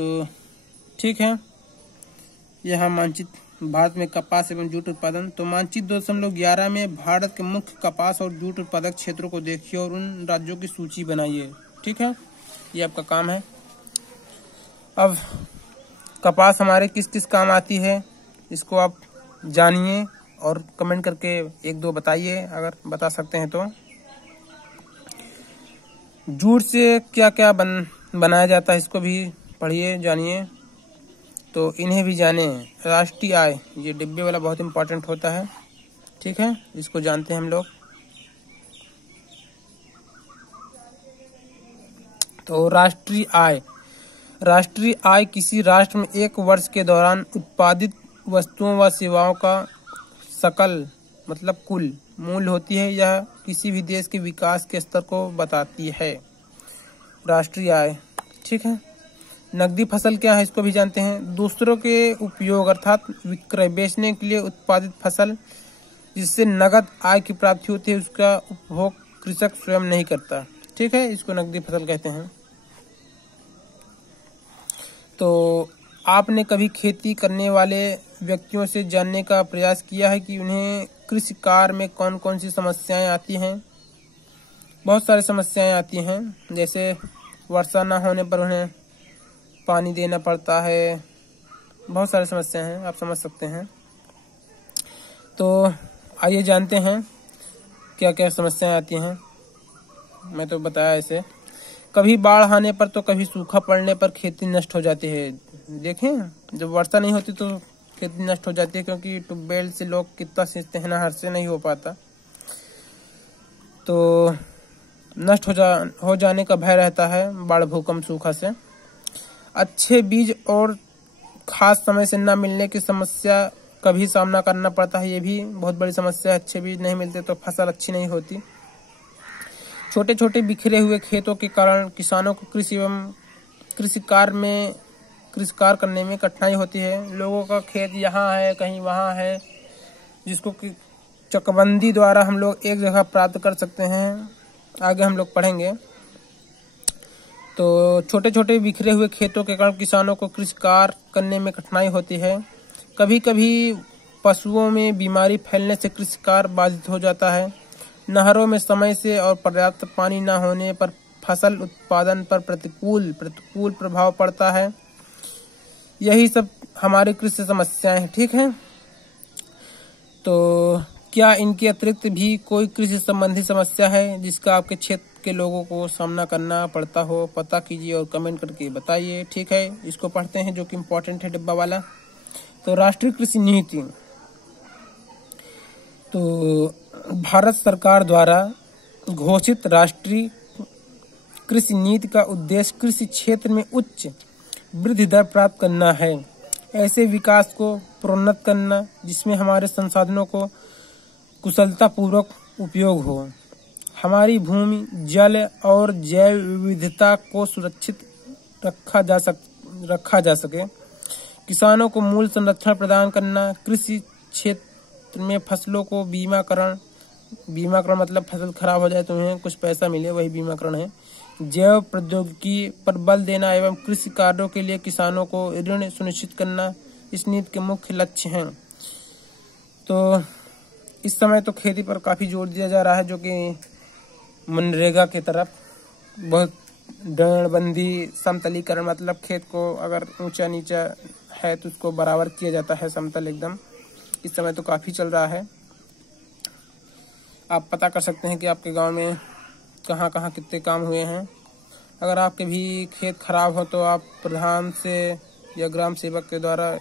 तो ठीक है, यह मानचित्र भारत में कपास एवं जूट उत्पादन। तो मानचित्र 2.11 में भारत के मुख्य कपास और जूट उत्पादक क्षेत्रों को देखिए और उन राज्यों की सूची बनाइए। ठीक है, ये आपका काम है। अब कपास हमारे किस किस काम आती है इसको आप जानिए और कमेंट करके 1-2 बताइए अगर बता सकते हैं तो। जूट से क्या क्या बनाया जाता है इसको भी पढ़िए, जानिए। तो इन्हें भी जाने। राष्ट्रीय आय, ये डिब्बे वाला बहुत इंपॉर्टेंट होता है। ठीक है, इसको जानते हैं हम लोग। तो राष्ट्रीय आय किसी राष्ट्र में एक वर्ष के दौरान उत्पादित वस्तुओं व सेवाओं का सकल मतलब कुल मूल्य होती है। यह किसी भी देश के विकास के स्तर को बताती है, राष्ट्रीय आय। ठीक है, नकदी फसल क्या है इसको भी जानते हैं। दूसरों के उपयोग अर्थात विक्रय, बेचने के लिए उत्पादित फसल जिससे नगद आय की प्राप्ति होती है, उसका उपभोग कृषक स्वयं नहीं करता। ठीक है, इसको नकदी फसल कहते हैं। तो आपने कभी खेती करने वाले व्यक्तियों से जानने का प्रयास किया है कि उन्हें कृषि कार्य में कौन कौन सी समस्याएं आती हैं? बहुत सारी समस्याएं आती हैं, जैसे वर्षा न होने पर उन्हें पानी देना पड़ता है। बहुत सारी समस्याएं हैं, आप समझ सकते हैं। तो आइए जानते हैं क्या क्या समस्याएं आती हैं। मैं तो बताया ऐसे। कभी बाढ़ आने पर तो कभी सूखा पड़ने पर खेती नष्ट हो जाती है। देखें, जब वर्षा नहीं होती तो खेती नष्ट हो जाती है, क्योंकि ट्यूबवेल से लोग कितना सींचते हैं ना, हर से नहीं हो पाता, तो नष्ट हो जाने का भय रहता है बाढ़, भूकंप, सूखा से। अच्छे बीज और खास समय से न मिलने की समस्या का भी सामना करना पड़ता है। ये भी बहुत बड़ी समस्या है, अच्छे बीज नहीं मिलते तो फसल अच्छी नहीं होती। छोटे छोटे बिखरे हुए खेतों के कारण किसानों को कृषि कार्य करने में कठिनाई होती है। लोगों का खेत यहाँ है, कहीं वहाँ है, जिसको कि चकबंदी द्वारा हम लोग एक जगह प्राप्त कर सकते हैं, आगे हम लोग पढ़ेंगे। तो छोटे छोटे बिखरे हुए खेतों के कारण किसानों को कृषि कार्य करने में कठिनाई होती है। कभी कभी पशुओं में बीमारी फैलने से कृषि कार्य बाधित हो जाता है। नहरों में समय से और पर्याप्त पानी न होने पर फसल उत्पादन पर प्रतिकूल प्रभाव पड़ता है। यही सब हमारी कृषि समस्याएं हैं। ठीक है, तो क्या इनके अतिरिक्त भी कोई कृषि संबंधी समस्या है जिसका आपके क्षेत्र के लोगों को सामना करना पड़ता हो? पता कीजिए और कमेंट करके बताइए। ठीक है, इसको पढ़ते हैं जो कि इम्पोर्टेंट है, डिब्बा वाला। तो राष्ट्रीय कृषि नीति, तो भारत सरकार द्वारा घोषित राष्ट्रीय कृषि नीति का उद्देश्य कृषि क्षेत्र में उच्च वृद्धि दर प्राप्त करना है। ऐसे विकास को प्रोन्नत करना जिसमें हमारे संसाधनों को कुशलता पूर्वक उपयोग हो, हमारी भूमि, जल और जैव विविधता को सुरक्षित रखा जा सके। किसानों को मूल्य संरक्षण प्रदान करना, कृषि क्षेत्र में फसलों को बीमाकरण मतलब फसल खराब हो जाए तो उन्हें कुछ पैसा मिले, वही बीमाकरण है। जैव प्रौद्योगिकी पर बल देना एवं कृषि कार्यों के लिए किसानों को ऋण सुनिश्चित करना इस नीति के मुख्य लक्ष्य हैं। तो इस समय तो खेती पर काफी जोर दिया जा रहा है, जो कि मनरेगा की तरफ बहुत दंडबंदी, समतलीकरण, मतलब खेत को अगर ऊंचा नीचा है तो उसको बराबर किया जाता है, समतल एकदम। इस समय तो काफी चल रहा है। आप पता कर सकते हैं कि आपके गांव में कहाँ कहाँ कितने काम हुए हैं। अगर आपके भी खेत खराब हो तो आप प्रधान से या ग्राम सेवक के द्वारा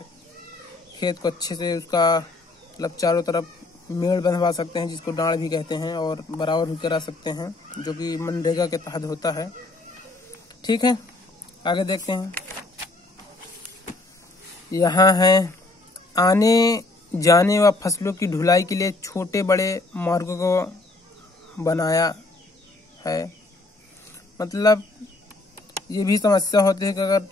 खेत को अच्छे से उसका मतलब चारों तरफ मेड़ बंधवा सकते हैं, जिसको डांड भी कहते हैं, और बराबर भी करा सकते हैं, जो कि मनरेगा के तहत होता है। ठीक है, आगे देखते हैं। यहाँ है आने जाने व फसलों की ढुलाई के लिए छोटे बड़े मार्गों को बनाया है। मतलब ये भी समस्या होती है कि अगर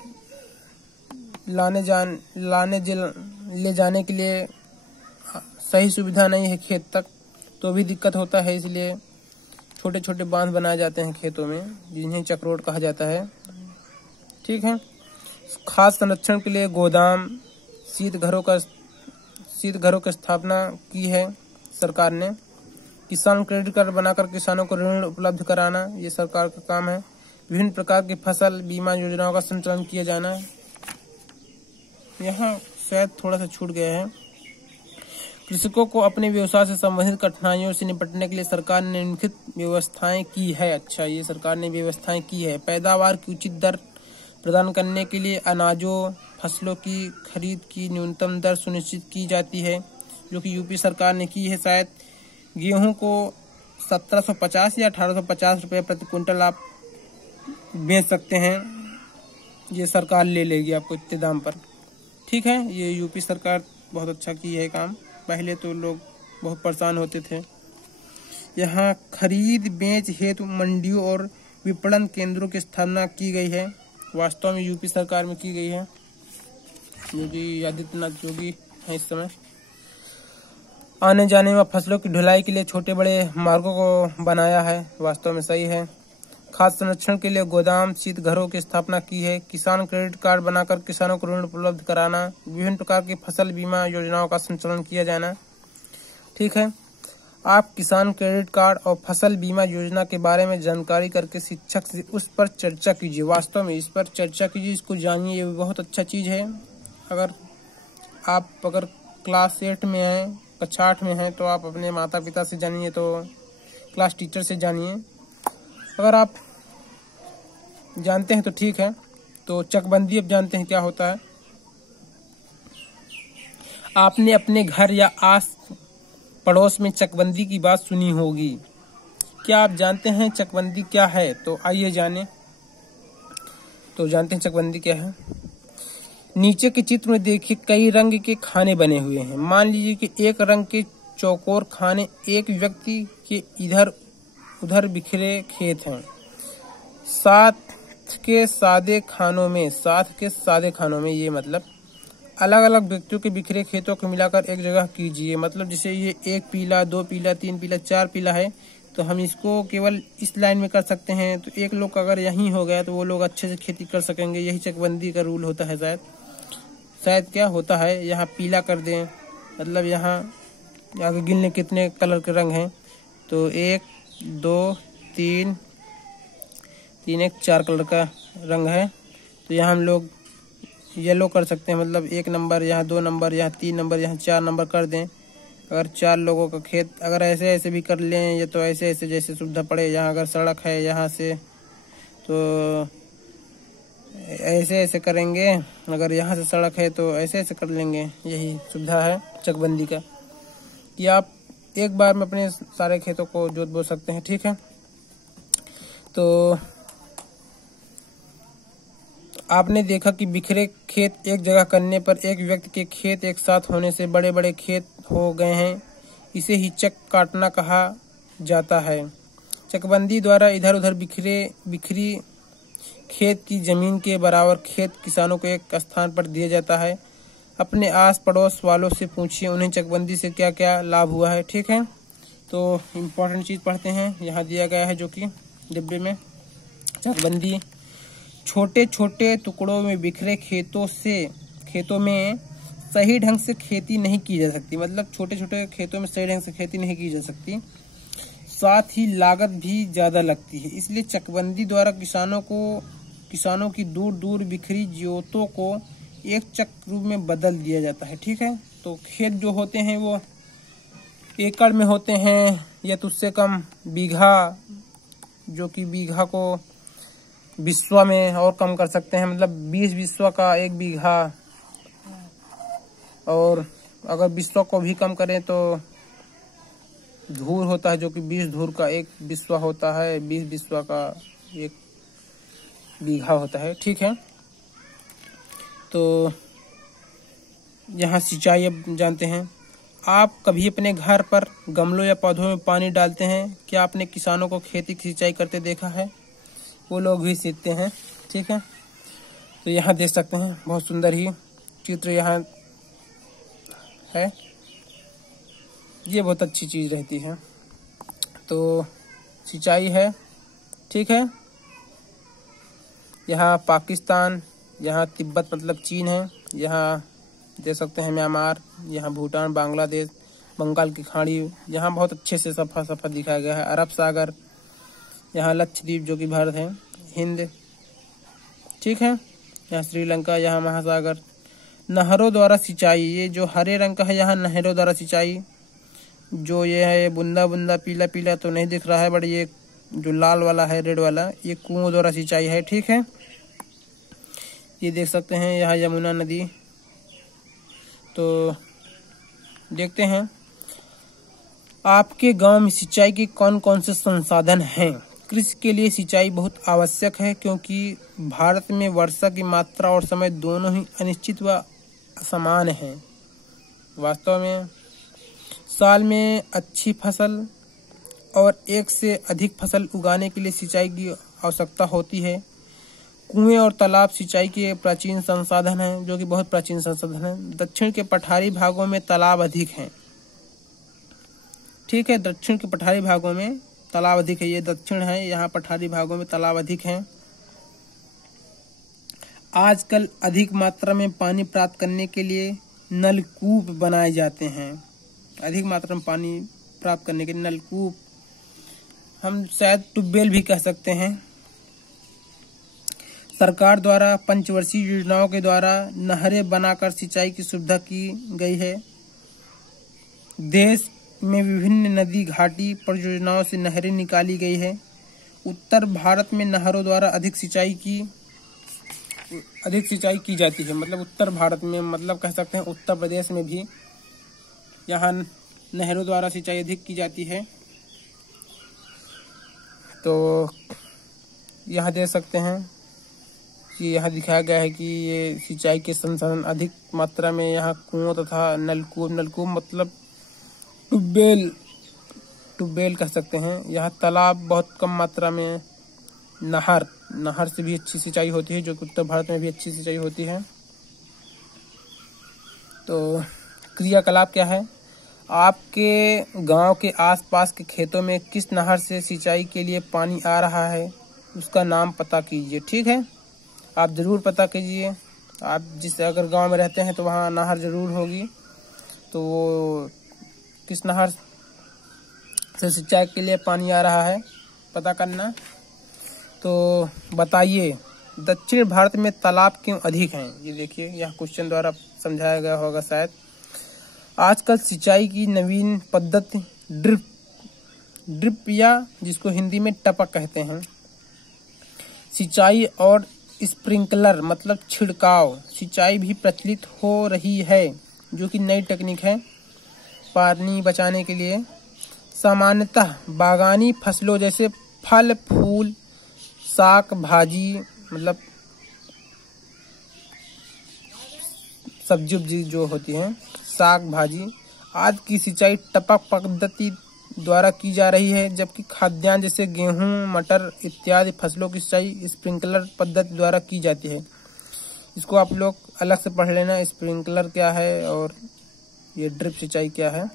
ले जाने के लिए सही सुविधा नहीं है खेत तक, तो भी दिक्कत होता है। इसलिए छोटे छोटे बांध बनाए जाते हैं खेतों में, जिन्हें चक्रोट कहा जाता है। ठीक है, खाद्य संरक्षण के लिए गोदाम, शीतघरों की स्थापना की है सरकार ने। किसान क्रेडिट कार्ड बनाकर किसानों को ऋण उपलब्ध कराना, ये सरकार का काम है। विभिन्न प्रकार की फसल बीमा योजनाओं का संचालन किया जाना है। यहाँ शायद थोड़ा सा छूट गया है। कृषकों को अपने व्यवसाय से संबंधित कठिनाइयों से निपटने के लिए सरकार ने निम्नलिखित व्यवस्थाएं की है। अच्छा, ये सरकार ने व्यवस्थाएं की है। पैदावार की उचित दर प्रदान करने के लिए अनाजों, फसलों की खरीद की न्यूनतम दर सुनिश्चित की जाती है, जो कि यूपी सरकार ने की है। शायद गेहूं को 1750 या 1850 रुपये प्रति क्विंटल आप बेच सकते हैं। ये सरकार ले लेगी आपको इतने दाम पर। ठीक है, ये यूपी सरकार बहुत अच्छा की है काम। पहले तो लोग बहुत परेशान होते थे। यहाँ खरीद बेच हेतु मंडियों और विपणन केंद्रों की स्थापना की गई है। वास्तव में यूपी सरकार में की गई है। योगी आदित्यनाथ योगी है इस समय। आने जाने में फसलों की ढुलाई के लिए छोटे बड़े मार्गों को बनाया है। वास्तव में सही है। खाद्य संरक्षण के लिए गोदाम, शीतघरों की स्थापना की है। किसान क्रेडिट कार्ड बनाकर किसानों को ऋण उपलब्ध कराना। विभिन्न प्रकार की फसल बीमा योजनाओं का संचालन किया जाना। ठीक है, आप किसान क्रेडिट कार्ड और फसल बीमा योजना के बारे में जानकारी करके शिक्षक से उस पर चर्चा कीजिए। वास्तव में इस पर चर्चा कीजिए, इसको जानिए, ये बहुत अच्छा चीज है। अगर क्लास 8 में है, कक्षा 8 में है, तो आप अपने माता पिता से जानिए, तो क्लास टीचर से जानिए। अगर आप जानते हैं तो ठीक है। तो चकबंदी अब जानते हैं क्या होता है। आपने अपने घर या आस पड़ोस में चकबंदी की बात सुनी होगी। क्या आप जानते हैं चकबंदी क्या है? तो आइए जानें। तो जानते हैं चकबंदी क्या है। नीचे के चित्र में देखिए, कई रंग के खाने बने हुए हैं। मान लीजिए कि एक रंग के चौकोर खाने एक व्यक्ति के इधर उधर बिखरे खेत हैं। साथ के सादे खानों में ये मतलब अलग अलग व्यक्तियों के बिखरे खेतों को मिलाकर एक जगह कीजिए। मतलब जैसे ये 1 पीला, 2 पीला, 3 पीला, 4 पीला है, तो हम इसको केवल इस लाइन में कर सकते हैं। तो एक लोग अगर यहीं हो गया तो वो लोग अच्छे से खेती कर सकेंगे। यही चकबंदी का रूल होता है। शायद क्या होता है, यहाँ पीला कर दें, मतलब यहाँ आगे गिन लें कितने कलर के रंग हैं। तो 1, 2, 3, 4 कलर का रंग है। तो यहाँ हम लोग येलो कर सकते हैं। मतलब 1 नंबर, यहाँ 2 नंबर, यहाँ 3 नंबर, यहाँ 4 नंबर कर दें। अगर 4 लोगों का खेत अगर ऐसे ऐसे भी कर लें, या तो ऐसे ऐसे जैसे सुविधा पड़े। यहाँ अगर सड़क है यहाँ से, तो ऐसे ऐसे करेंगे। अगर यहाँ से सड़क है तो ऐसे ऐसे कर लेंगे। यही सुविधा है चकबंदी का, कि आप एक बार में अपने सारे खेतों को जोत बो सकते हैं। ठीक है, तो आपने देखा कि बिखरे खेत एक जगह करने पर एक व्यक्ति के खेत एक साथ होने से बड़े बड़े खेत हो गए हैं। इसे ही चक काटना कहा जाता है। चकबंदी द्वारा इधर उधर बिखरी खेत की जमीन के बराबर खेत किसानों को एक स्थान पर दिया जाता है। अपने आस पड़ोस वालों से पूछिए उन्हें चकबंदी से क्या क्या लाभ हुआ है। ठीक है, तो इम्पोर्टेंट चीज पढ़ते हैं। यहाँ दिया गया है जो कि डिब्बे में, चकबंदी छोटे छोटे टुकड़ों में बिखरे खेतों में सही ढंग से खेती नहीं की जा सकती। मतलब छोटे छोटे खेतों में सही ढंग से खेती नहीं की जा सकती। साथ ही लागत भी ज्यादा लगती है। इसलिए चकबंदी द्वारा किसानों की दूर दूर बिखरी जोतों को एक चक रूप में बदल दिया जाता है। ठीक है, तो खेत जो होते हैं वो एकड़ में होते हैं या तो उससे कम बीघा, जो कि बीघा को बिस्वा में और कम कर सकते हैं। मतलब 20 बिस्वा का 1 बीघा, और अगर बिस्वा को भी कम करें तो धूर होता है, जो कि 20 धूर का 1 बिस्वा होता है। 20 बिस्वा का 1 बीघा होता है। ठीक है, तो यहाँ सिंचाई अब जानते हैं। आप कभी अपने घर पर गमलों या पौधों में पानी डालते हैं? क्या आपने किसानों को खेती की सिंचाई करते देखा है? वो लोग भी सीखते हैं। ठीक है, तो यहाँ देख सकते हैं बहुत सुंदर ही चित्र यहाँ है। ये बहुत अच्छी चीज रहती है। तो सिंचाई है। ठीक है, यहाँ पाकिस्तान, यहाँ तिब्बत मतलब चीन है, यहाँ देख सकते हैं म्यांमार, यहाँ भूटान, बांग्लादेश, बंगाल की खाड़ी, यहाँ बहुत अच्छे से सफा सफा दिखाया गया है। अरब सागर, यहाँ लक्षद्वीप जो कि भारत है, हिंद, ठीक है, यहाँ श्रीलंका, यहाँ महासागर। नहरों द्वारा सिंचाई, ये जो हरे रंग का है यहाँ नहरों द्वारा सिंचाई, जो ये है बुंदा बुंदा पीला पीला तो नहीं दिख रहा है, बट ये जो लाल वाला है रेड वाला ये कुओं द्वारा सिंचाई है, ठीक है। ये देख सकते हैं यहाँ यमुना नदी। तो देखते हैं आपके गांव में सिंचाई के कौन कौन से संसाधन हैं। कृषि के लिए सिंचाई बहुत आवश्यक है क्योंकि भारत में वर्षा की मात्रा और समय दोनों ही अनिश्चित व असमान है। वास्तव में साल में अच्छी फसल और एक से अधिक फसल उगाने के लिए सिंचाई की आवश्यकता होती है। कुएं और तालाब सिंचाई के प्राचीन संसाधन हैं, जो कि बहुत प्राचीन संसाधन हैं। दक्षिण के पठारी भागों में तालाब अधिक हैं, ठीक है, दक्षिण के पठारी भागों में तालाब अधिक है। ये दक्षिण है, यहाँ पठारी भागों में तालाब अधिक हैं। आजकल अधिक मात्रा में पानी प्राप्त करने के लिए नलकूप बनाए जाते हैं। अधिक मात्रा में पानी प्राप्त करने के लिए नलकूप, हम शायद ट्यूबवेल भी कह सकते हैं। सरकार द्वारा पंचवर्षीय योजनाओं के द्वारा नहरें बनाकर सिंचाई की सुविधा की गई है। देश में विभिन्न नदी घाटी परियोजनाओं से नहरें निकाली गई है। उत्तर भारत में नहरों द्वारा अधिक सिंचाई की जाती है। मतलब उत्तर भारत में, मतलब कह सकते हैं उत्तर प्रदेश में भी यहाँ नहरों द्वारा सिंचाई अधिक की जाती है। तो यहाँ देख सकते हैं कि यहाँ दिखाया गया है कि ये सिंचाई के संसाधन अधिक मात्रा में यहाँ कुओं तथा नलकूप मतलब ट्यूबवेल कह सकते हैं। यहाँ तालाब बहुत कम मात्रा में, नहर से भी अच्छी सिंचाई होती है, जो कि उत्तर भारत में भी अच्छी सिंचाई होती है। तो क्रियाकलाप क्या है, आपके गांव के आसपास के खेतों में किस नहर से सिंचाई के लिए पानी आ रहा है उसका नाम पता कीजिए, ठीक है। आप जरूर पता कीजिए। आप जिस अगर गांव में रहते हैं तो वहाँ नहर जरूर होगी, तो वो किस नहर से सिंचाई के लिए पानी आ रहा है पता करना। तो बताइए दक्षिण भारत में तालाब क्यों अधिक हैं। ये देखिए यहाँ क्वेश्चन द्वारा समझाया गया होगा शायद। आजकल सिंचाई की नवीन पद्धति ड्रिप या जिसको हिंदी में टपक कहते हैं सिंचाई और स्प्रिंकलर मतलब छिड़काव सिंचाई भी प्रचलित हो रही है, जो कि नई टेक्निक है पानी बचाने के लिए। सामान्यतः बागानी फसलों जैसे फल फूल साग भाजी मतलब सब्जी जो होती है साग भाजी आदि की सिंचाई टपक पद्धति द्वारा की जा रही है, जबकि खाद्यान्न जैसे गेहूं मटर इत्यादि फसलों की सिंचाई स्प्रिंकलर पद्धति द्वारा की जाती है। इसको आप लोग अलग से पढ़ लेना, स्प्रिंकलर क्या है और ये ड्रिप सिंचाई क्या है,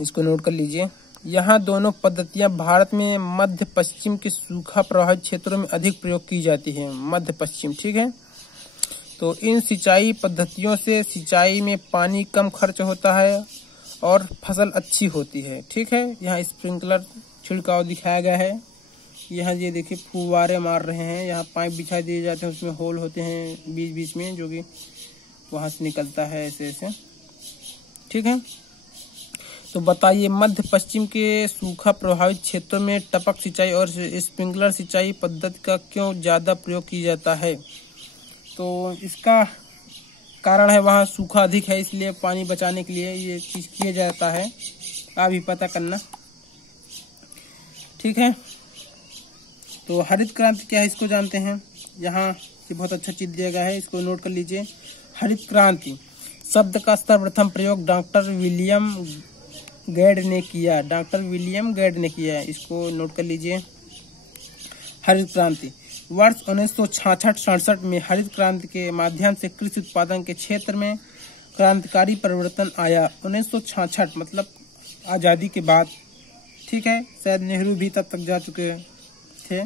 इसको नोट कर लीजिए। यहाँ दोनों पद्धतियां भारत में मध्य पश्चिम के सूखा प्रभावित क्षेत्रों में अधिक प्रयोग की जाती है, मध्य पश्चिम, ठीक है। तो इन सिंचाई पद्धतियों से सिंचाई में पानी कम खर्च होता है और फसल अच्छी होती है, ठीक है। यहाँ स्प्रिंकलर छिड़काव दिखाया गया है। यहाँ ये देखिए फुवारे मार रहे हैं, यहाँ पाइप बिछा दिए जाते हैं, उसमें होल होते हैं बीच बीच में, जो कि वहां से निकलता है ऐसे ऐसे, ठीक है। तो बताइए मध्य पश्चिम के सूखा प्रभावित क्षेत्रों में टपक सिंचाई और स्प्रिंकलर सिंचाई पद्धति का क्यों ज्यादा प्रयोग किया जाता है। तो इसका कारण है वहाँ सूखा अधिक है, इसलिए पानी बचाने के लिए ये चीज किया जाता है। आप भी पता करना, ठीक है। तो हरित क्रांति क्या है इसको जानते हैं। यहाँ ये बहुत अच्छा चीज दिया गया है, इसको नोट कर लीजिए। हरित क्रांति शब्द का सर्वप्रथम प्रयोग डॉक्टर विलियम गैड ने किया, इसको नोट कर लीजिए। हरित क्रांति वर्ष 1966-67 में हरित क्रांति के माध्यम से कृषि उत्पादन के क्षेत्र में क्रांतिकारी परिवर्तन आया। 1966 मतलब आजादी के बाद, ठीक है। शायद नेहरू भी तब तक जा चुके थे।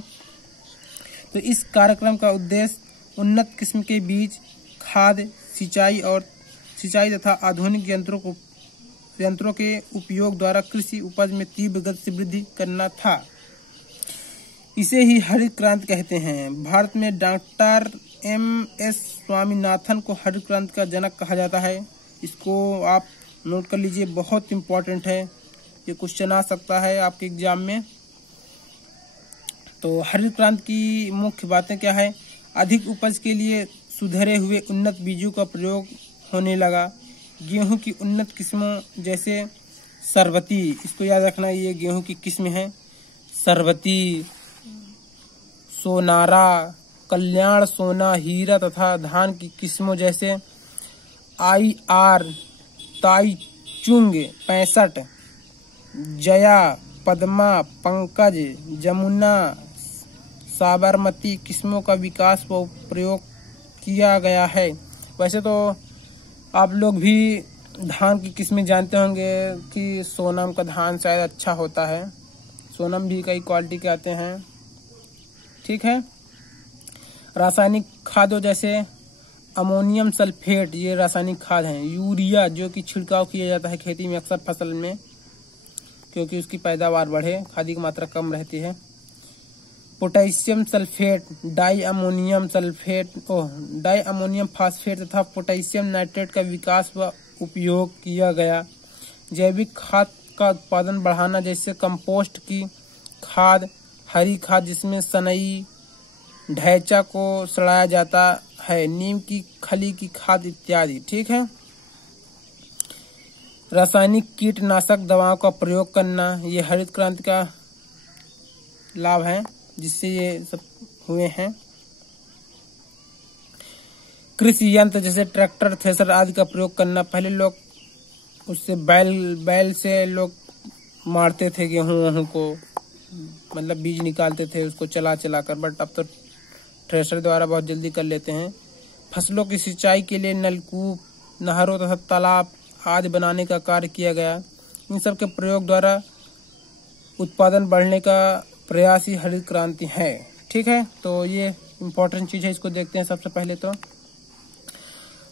तो इस कार्यक्रम का उद्देश्य उन्नत किस्म के बीज, खाद, सिंचाई तथा आधुनिक यंत्रों के उपयोग द्वारा कृषि उपज में तीव्र गति से वृद्धि करना था। इसे ही हरित क्रांति कहते हैं। भारत में डॉक्टर M.S. स्वामीनाथन को हरित क्रांति का जनक कहा जाता है। इसको आप नोट कर लीजिए, बहुत इम्पोर्टेंट है, ये क्वेश्चन आ सकता है आपके एग्जाम में। तो हरित क्रांति की मुख्य बातें क्या है? अधिक उपज के लिए सुधरे हुए उन्नत बीजों का प्रयोग होने लगा। गेहूं की उन्नत किस्मों जैसे सरबती, इसको याद रखना, ये गेहूं की किस्म है। सरबती, सोनारा, कल्याण, सोना, हीरा तथा धान की किस्मों जैसे IR, ताईचुंग 65, जया, पद्मा, पंकज, जमुना, साबरमती किस्मों का विकास व प्रयोग किया गया है। वैसे तो आप लोग भी धान की किस्में जानते होंगे कि सोनम का धान शायद अच्छा होता है। सोनम भी कई क्वालिटी के आते हैं, ठीक है। रासायनिक खादों जैसे अमोनियम सल्फेट, ये रासायनिक खाद हैं। यूरिया, जो कि छिड़काव किया जाता है खेती में अक्सर फसल में, क्योंकि उसकी पैदावार बढ़े, खाद की मात्रा कम रहती है। Potassium sulphate, di ammonium phosphate तथा पोटेशियम नाइट्रेट का विकास व उपयोग किया गया। जैविक खाद का उत्पादन बढ़ाना, जैसे कंपोस्ट की खाद, हरी खाद जिसमें सनई, ढैंचा को सड़ाया जाता है, नीम की खली की खाद इत्यादि, ठीक है। रासायनिक कीटनाशक दवाओं का प्रयोग करना, ये हरित क्रांति का लाभ है जिससे ये सब हुए हैं। कृषि यंत्र जैसे ट्रैक्टर, थ्रेसर आदि का प्रयोग करना। पहले लोग उससे बैल से लोग मारते थे गेहूं को, मतलब बीज निकालते थे उसको चला कर, बट अब तो थ्रेसर द्वारा बहुत जल्दी कर लेते हैं। फसलों की सिंचाई के लिए नलकूप, नहरों तथा तालाब आदि बनाने का कार्य किया गया। इन सब के प्रयोग द्वारा उत्पादन बढ़ने का प्रयास ही हरित क्रांति है, ठीक है। तो ये इम्पोर्टेंट चीज है, इसको देखते हैं। सबसे पहले तो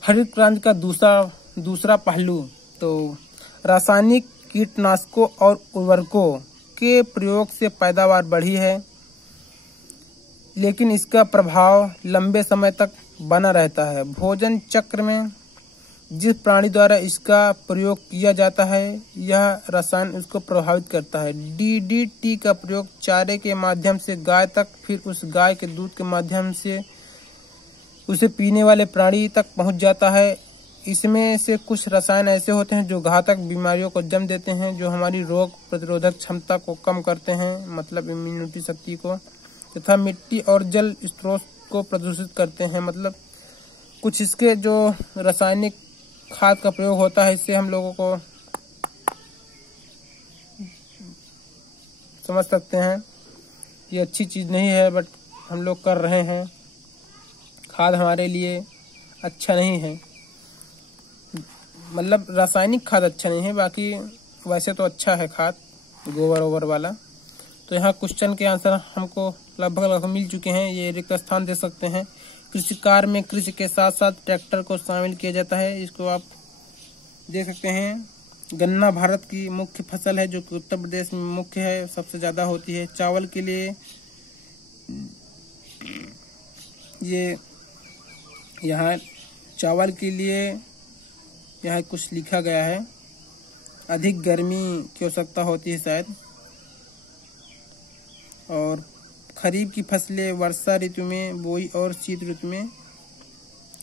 हरित क्रांति का दूसरा पहलू, तो रासायनिक कीटनाशकों और उर्वरकों के प्रयोग से पैदावार बढ़ी है, लेकिन इसका प्रभाव लंबे समय तक बना रहता है। भोजन चक्र में जिस प्राणी द्वारा इसका प्रयोग किया जाता है, यह रसायन उसको प्रभावित करता है। DDT का प्रयोग चारे के माध्यम से गाय तक, फिर उस गाय के दूध के माध्यम से उसे पीने वाले प्राणी तक पहुंच जाता है। इसमें से कुछ रसायन ऐसे होते हैं जो घातक बीमारियों को जन्म देते हैं, जो हमारी रोग प्रतिरोधक क्षमता को कम करते हैं, मतलब इम्यूनिटी शक्ति को, तथा मिट्टी और जल स्रोत को प्रदूषित करते हैं। मतलब कुछ इसके जो रासायनिक खाद का प्रयोग होता है, इससे हम लोगों को समझ सकते हैं ये अच्छी चीज नहीं है, बट हम लोग कर रहे हैं। खाद हमारे लिए अच्छा नहीं है, मतलब रासायनिक खाद अच्छा नहीं है, बाकी वैसे तो अच्छा है खाद, गोबर ओबर वाला। तो यहाँ क्वेश्चन के आंसर हमको लगभग मिल चुके हैं। ये रिक्त स्थान दे सकते हैं। कृषि कार्य में कृषि के साथ साथ ट्रैक्टर को शामिल किया जाता है, इसको आप देख सकते हैं। गन्ना भारत की मुख्य फसल है, जो कि उत्तर प्रदेश में मुख्य है, सबसे ज्यादा होती है। चावल के लिए यहाँ कुछ लिखा गया है, अधिक गर्मी की आवश्यकता होती है शायद। और खरीफ की फसलें वर्षा ऋतु में बोई और शीत ऋतु में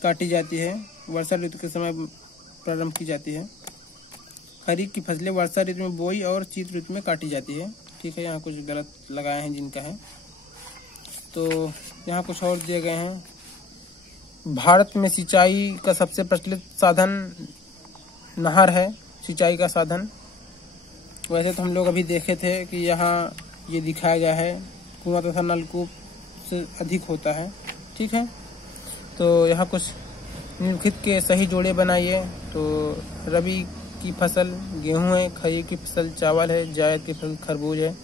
काटी जाती है। वर्षा ऋतु के समय प्रारंभ की जाती है। खरीफ की फसलें वर्षा ऋतु में बोई और शीत ऋतु में काटी जाती है, ठीक है। यहाँ कुछ गलत लगाए हैं जिनका है, तो यहाँ कुछ और दिए गए हैं। भारत में सिंचाई का सबसे प्रचलित साधन नहर है, सिंचाई का साधन। वैसे तो हम लोग अभी देखे थे कि यहाँ ये दिखाया गया है, कुआं तथा नलकूप से अधिक होता है, ठीक है। तो यहाँ कुछ निम्नलिखित के सही जोड़े बनाइए। तो रबी की फसल गेहूं है, खरीफ की फसल चावल है, जायद की फसल खरबूज है।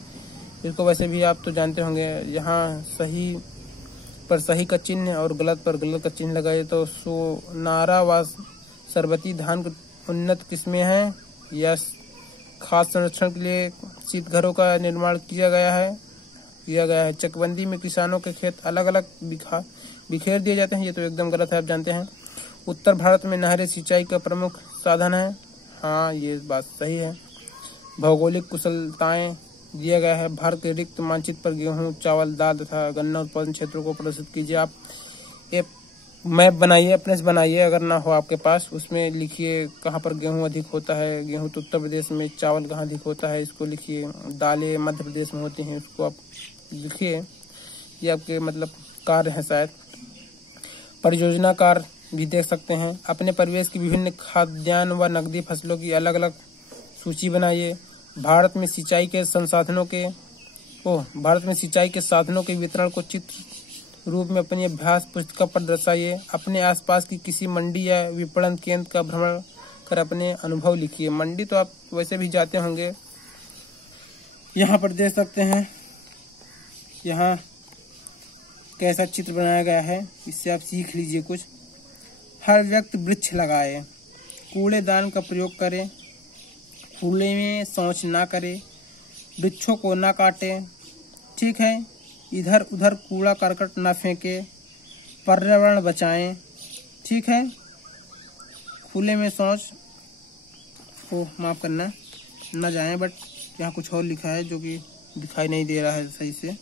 इसको वैसे भी आप तो जानते होंगे। यहाँ सही पर सही का चिन्ह और गलत पर गलत का चिन्ह लगाइए। तो सोनारा व सरबती धान की उन्नत किस्में हैं। यह खाद्य संरक्षण के लिए शीत घरों का निर्माण किया गया है। चकबंदी में किसानों के खेत अलग अलग बिखेर दिए जाते हैं। ये तो एकदम गलत है, आप जानते हैं। उत्तर भारत में नहरें सिंचाई का प्रमुख साधन है। हाँ, ये बात सही है। भौगोलिक कुशलताएं दिया गया है। भारत के रिक्त मानचित्र पर गेहूं, चावल, दाल तथा गन्ना उत्पादन क्षेत्रों को प्रदर्शित कीजिए। आप एक मैप बनाइए, अपने से बनाइए, अगर ना हो आपके पास, उसमें लिखिए कहाँ पर गेहूं अधिक होता है। गेहूं तो उत्तर प्रदेश में, चावल कहाँ अधिक होता है इसको लिखिए। दालें मध्य प्रदेश में होती हैं, उसको आप लिखिए। ये आपके मतलब कार्य है शायद। परियोजनाकार भी देख सकते हैं। अपने परिवेश की विभिन्न खाद्यान्न व नकदी फसलों की अलग अलग सूची बनाइए। भारत में सिंचाई के साधनों के वितरण को चित्र रूप में अपनी अभ्यास पुस्तिका पर दर्शाइए। अपने आसपास की किसी मंडी या विपणन केंद्र का भ्रमण कर अपने अनुभव लिखिए। मंडी तो आप वैसे भी जाते होंगे। यहाँ पर देख सकते हैं, यहाँ कैसा चित्र बनाया गया है, इससे आप सीख लीजिए कुछ। हर व्यक्ति वृक्ष लगाए, कूड़ेदान का प्रयोग करें, खुले में शौच ना करें, वृक्षों को ना काटें, ठीक है। इधर उधर कूड़ा करकट ना फेंके, पर्यावरण बचाएं, ठीक है। खुले में शौच को माफ करना ना जाएं। बट यहाँ कुछ और लिखा है जो कि दिखाई नहीं दे रहा है सही से।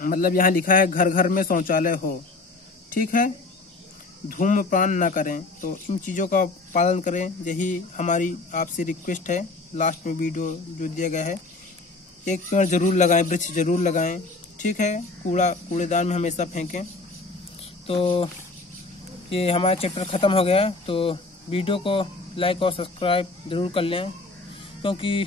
मतलब यहाँ लिखा है घर घर में शौचालय हो, ठीक है। धूम्रपान ना करें। तो इन चीज़ों का पालन करें, यही हमारी आपसे रिक्वेस्ट है। लास्ट में वीडियो जो दिया गया है, एक पेड़ जरूर लगाएं, वृक्ष जरूर लगाएं, ठीक है। कूड़ेदान में हमेशा फेंकें। तो ये हमारा चैप्टर ख़त्म हो गया है। तो वीडियो को लाइक और सब्सक्राइब जरूर कर लें, क्योंकि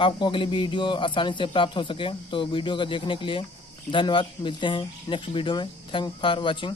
आपको अगली वीडियो आसानी से प्राप्त हो सके। तो वीडियो को देखने के लिए धन्यवाद। मिलते हैं नेक्स्ट वीडियो में। Thank for watching.